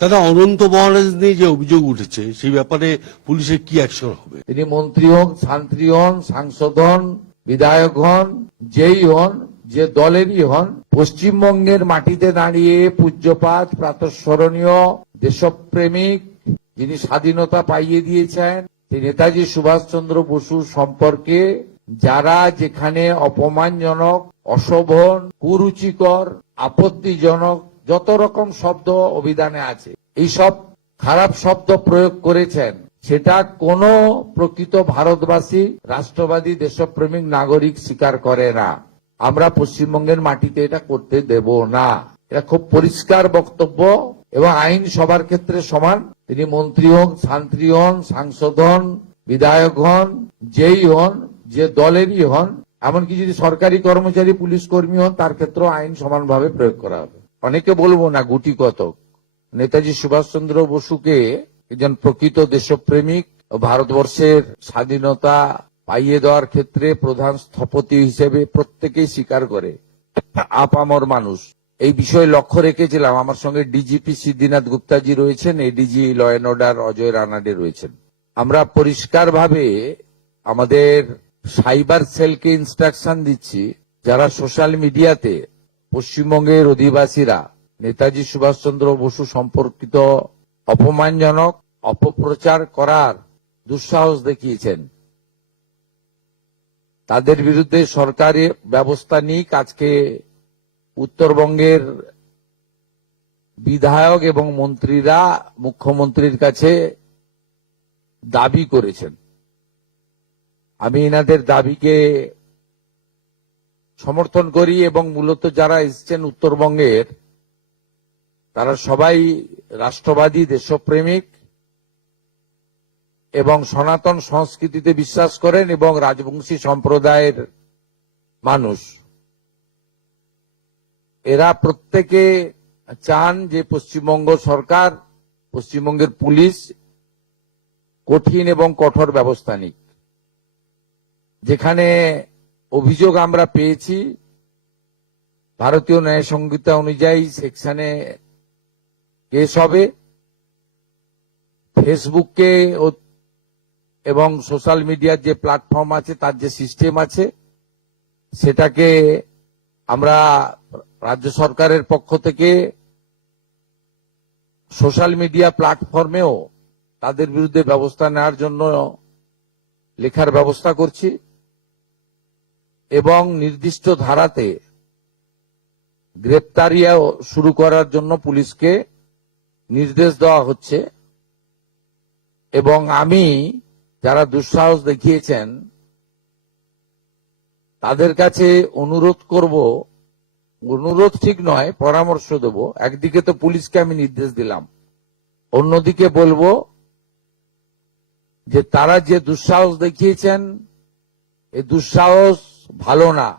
দাদা, অনন্ত মহারাজ নিয়ে যে অভিযোগ উঠেছে সেই ব্যাপারে পুলিশের কি অ্যাকশন হবে? তিনি মন্ত্রী হন, শান্ত্রী হন, সাংসদ হন, বিধায়ক হন, যেই হন, যে দলেরই হন, পশ্চিমবঙ্গের মাটিতে দাঁড়িয়ে পূজ্যপাত, প্রাতঃস্মরণীয়, দেশপ্রেমিক, যিনি স্বাধীনতা পাইয়ে দিয়েছেন, সেই নেতাজি সুভাষচন্দ্র বসু সম্পর্কে যারা যেখানে অপমানজনক, অশোভন, কুরুচিকর, আপত্তিজনক যত রকম শব্দ অভিধানে আছে, এই সব খারাপ শব্দ প্রয়োগ করেছেন, সেটা কোন প্রকৃত ভারতবাসী, রাষ্ট্রবাদী, দেশপ্রেমিক নাগরিক স্বীকার করে না। আমরা পশ্চিমবঙ্গের মাটিতে এটা করতে দেব না। এটা খুব পরিষ্কার বক্তব্য এবং আইন সবার ক্ষেত্রে সমান। তিনি মন্ত্রী হন, শান্ত্রী হন, সাংসদ হন, বিধায়ক হন, যেই হন, যে দলেরই হন, এমনকি যদি সরকারি কর্মচারী, পুলিশ কর্মী হন, তার ক্ষেত্রেও আইন সমানভাবে প্রয়োগ করা হবে। অনেকে বলবো না গুটি কতক, নেতাজি সুভাষচন্দ্র বসুকে একজন প্রকৃত দেশপ্রেমিক, ভারতবর্ষের স্বাধীনতা পাইয়ে দেওয়ার ক্ষেত্রে প্রধান স্থপতি হিসেবে প্রত্যেকেই স্বীকার করে। আপামর মানুষ এই বিষয়ে লক্ষ্য রেখেছিলাম। আমার সঙ্গে ডিজিপি সিদ্ধিনাথ গুপ্তাজি রয়েছেন, ADG law and order Ajay Ranade রয়েছেন। আমরা পরিষ্কারভাবে আমাদের সাইবার সেলকে ইনস্ট্রাকশন দিচ্ছি, যারা সোশ্যাল মিডিয়াতে পশ্চিমবঙ্গের অধিবাসীরা নেতাজি সুভাষচন্দ্র বসু সম্পর্কিত অপমানজনক অপপ্রচার করার দুঃসাহস দেখিয়েছেন, তাদের বিরুদ্ধে সরকারি ব্যবস্থা নিক। আজকে উত্তরবঙ্গের বিধায়ক এবং মন্ত্রীরা মুখ্যমন্ত্রীর কাছে দাবি করেছেন। আমি এনাদের দাবিকে সমর্থন করি এবং মূলত যারা এসছেন উত্তরবঙ্গের, তারা সবাই রাষ্ট্রবাদী, দেশপ্রেমিক এবং সনাতন সংস্কৃতিতে বিশ্বাস করেন এবং রাজবংশী সম্প্রদায়ের মানুষ। এরা প্রত্যেকে চান যে পশ্চিমবঙ্গ সরকার, পশ্চিমবঙ্গের পুলিশ কঠিন এবং কঠোর ব্যবস্থা নিক। যেখানে অভিযোগ আমরা পেয়েছি, ভারতীয় ন্যায় সংহিতা অনুযায়ী সেকশনে কেস হবে। ফেসবুককে এবং সোশ্যাল মিডিয়ার যে প্ল্যাটফর্ম আছে, তার যে সিস্টেম আছে, সেটাকে আমরা রাজ্য সরকারের পক্ষ থেকে সোশ্যাল মিডিয়া প্ল্যাটফর্মেও তাদের বিরুদ্ধে ব্যবস্থা নেওয়ার জন্য লেখার ব্যবস্থা করছি এবং নির্দিষ্ট ধারাতে গ্রেপ্তারিয়া শুরু করার জন্য পুলিশকে নির্দেশ দেওয়া হচ্ছে। এবং আমি যারা দুঃসাহস দেখিয়েছেন তাদের কাছে অনুরোধ করব, অনুরোধ ঠিক নয়, পরামর্শ দেব। একদিকে তো পুলিশকে আমি নির্দেশ দিলাম, অন্যদিকে বলবো যে তারা যে দুঃসাহস দেখিয়েছেন, এই দুঃসাহস ভালো না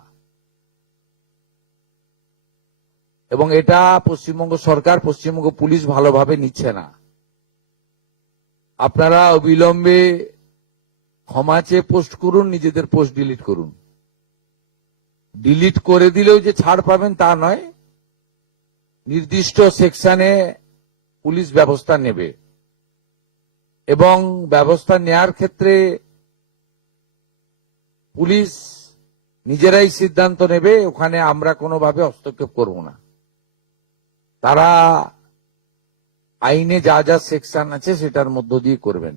এবং এটা পশ্চিমবঙ্গ সরকার, পশ্চিমবঙ্গ পুলিশ ভালোভাবে নিচ্ছে না। আপনারা অবিলম্বে ক্ষমা চেয়ে পোস্ট করুন, নিজেদের পোস্ট ডিলিট করুন। ডিলিট করে দিলেও যে ছাড় পাবেন তা নয়, নির্দিষ্ট সেকশনে পুলিশ ব্যবস্থা নেবে এবং ব্যবস্থা নেয়ার ক্ষেত্রে পুলিশ নিজেরাই সিদ্ধান্ত নেবে, ওখানে আমরা কোনোভাবে হস্তক্ষেপ করব না। তারা আইনে যা যা সেকশন আছে সেটার মধ্য দিয়ে করবেন।